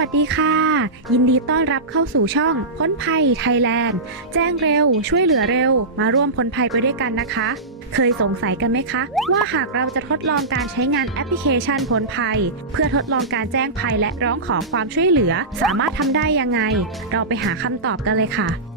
วัสดีค่ะ ยินดีต้อนรับเข้าสู่ช่อง พ้นภัยไทยแลนด์ แจ้งเร็ว ช่วยเหลือเร็ว มาร่วมพ้นภัยไปด้วยกันนะคะ เคยสงสัยกันไหมคะ ว่าหากเราจะทดลองการใช้งานแอปพลิเคชันพ้นภัย เพื่อทดลองการแจ้งภัยและร้องขอความช่วยเหลือ สามารถทำได้ยังไง เราไปหาคำตอบกันเลยค่ะ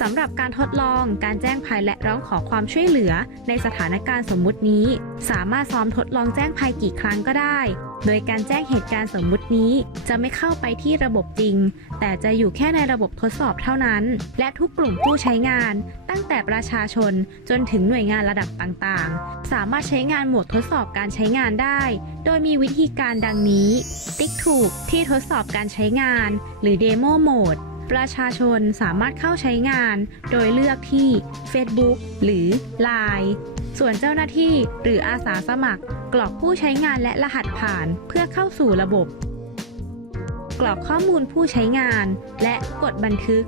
สำหรับการทดลองการแจ้งภัยและร้องขอความช่วยเหลือ ในสถานการณ์สมมุตินี้ สามารถซ้อมทดลองแจ้งภัยกี่ครั้งก็ได้ โดยการแจ้งเหตุการณ์สมมุตินี้ จะไม่เข้าไปที่ระบบจริง แต่จะอยู่แค่ในระบบทดสอบเท่านั้น และทุกกลุ่มผู้ใช้งาน ตั้งแต่ประชาชนจนถึงหน่วยงานระดับต่างๆ สามารถใช้งานโหมดทดสอบการใช้งานได้ โดยมีวิธีการดังนี้ ติ๊กถูกที่ทดสอบการใช้งาน หรือ Demo Mode ประชาชนสามารถเข้าใช้งานโดยเลือกที่ Facebook หรือ Line ส่วนเจ้าหน้าที่หรืออาสาสมัคร กรอกผู้ใช้งานและรหัสผ่านเพื่อเข้าสู่ระบบ กรอกข้อมูลผู้ใช้งานและกดบันทึก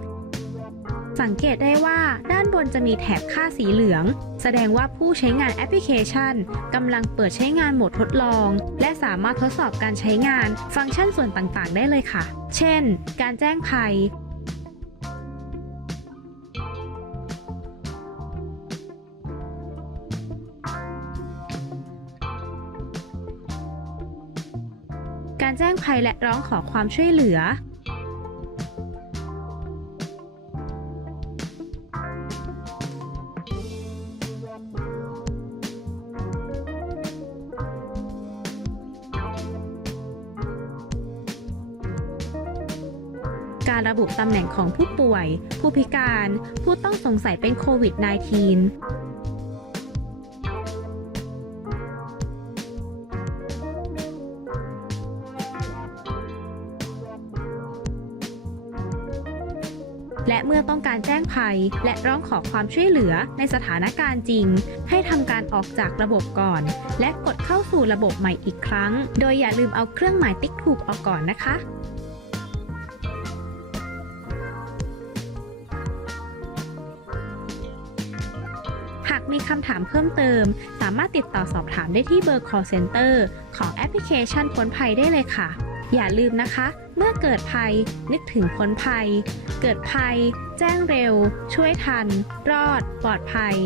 สังเกตได้ว่าด้านบนจะมีแถบค่าสีเหลือง แสดงว่าผู้ใช้งานแอปพลิเคชันกำลังเปิดใช้งานโหมดทดลอง และสามารถทดสอบการใช้งานฟังก์ชันส่วนต่างๆ ได้เลยค่ะ เช่น การแจ้งภัย การแจ้งภัยและร้องขอความช่วยเหลือ การระบุตำแหน่งของผู้ป่วย ผู้พิการ ผู้ต้องสงสัยเป็นโควิด -19 และเมื่อต้องการแจ้งภัย และร้องขอความช่วยเหลือในสถานการณ์จริง ให้ทำการออกจากระบบก่อน และกดเข้าสู่ระบบใหม่อีกครั้ง โดยอย่าลืมเอาเครื่องหมายติ๊กถูกออกก่อนนะคะหากมีคำถามเพิ่มเติม สามารถติดต่อสอบถามได้ที่เบอร์ call center ของแอปพลิเคชันพ้นภัยได้เลยค่ะ อย่าลืมนะคะ เมื่อเกิดภัยนึกถึงพ้นภัย เกิดภัย แจ้งเร็ว ช่วยทัน รอด ปลอดภัย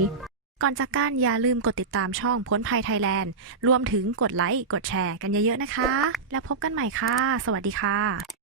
ก่อนจากกันอย่าลืมกดติดตามช่องพ้นภัยไทยแลนด์ รวมถึงกดไลค์ กดแชร์กันเยอะๆนะคะ แล้วพบกันใหม่ค่ะ สวัสดีค่ะ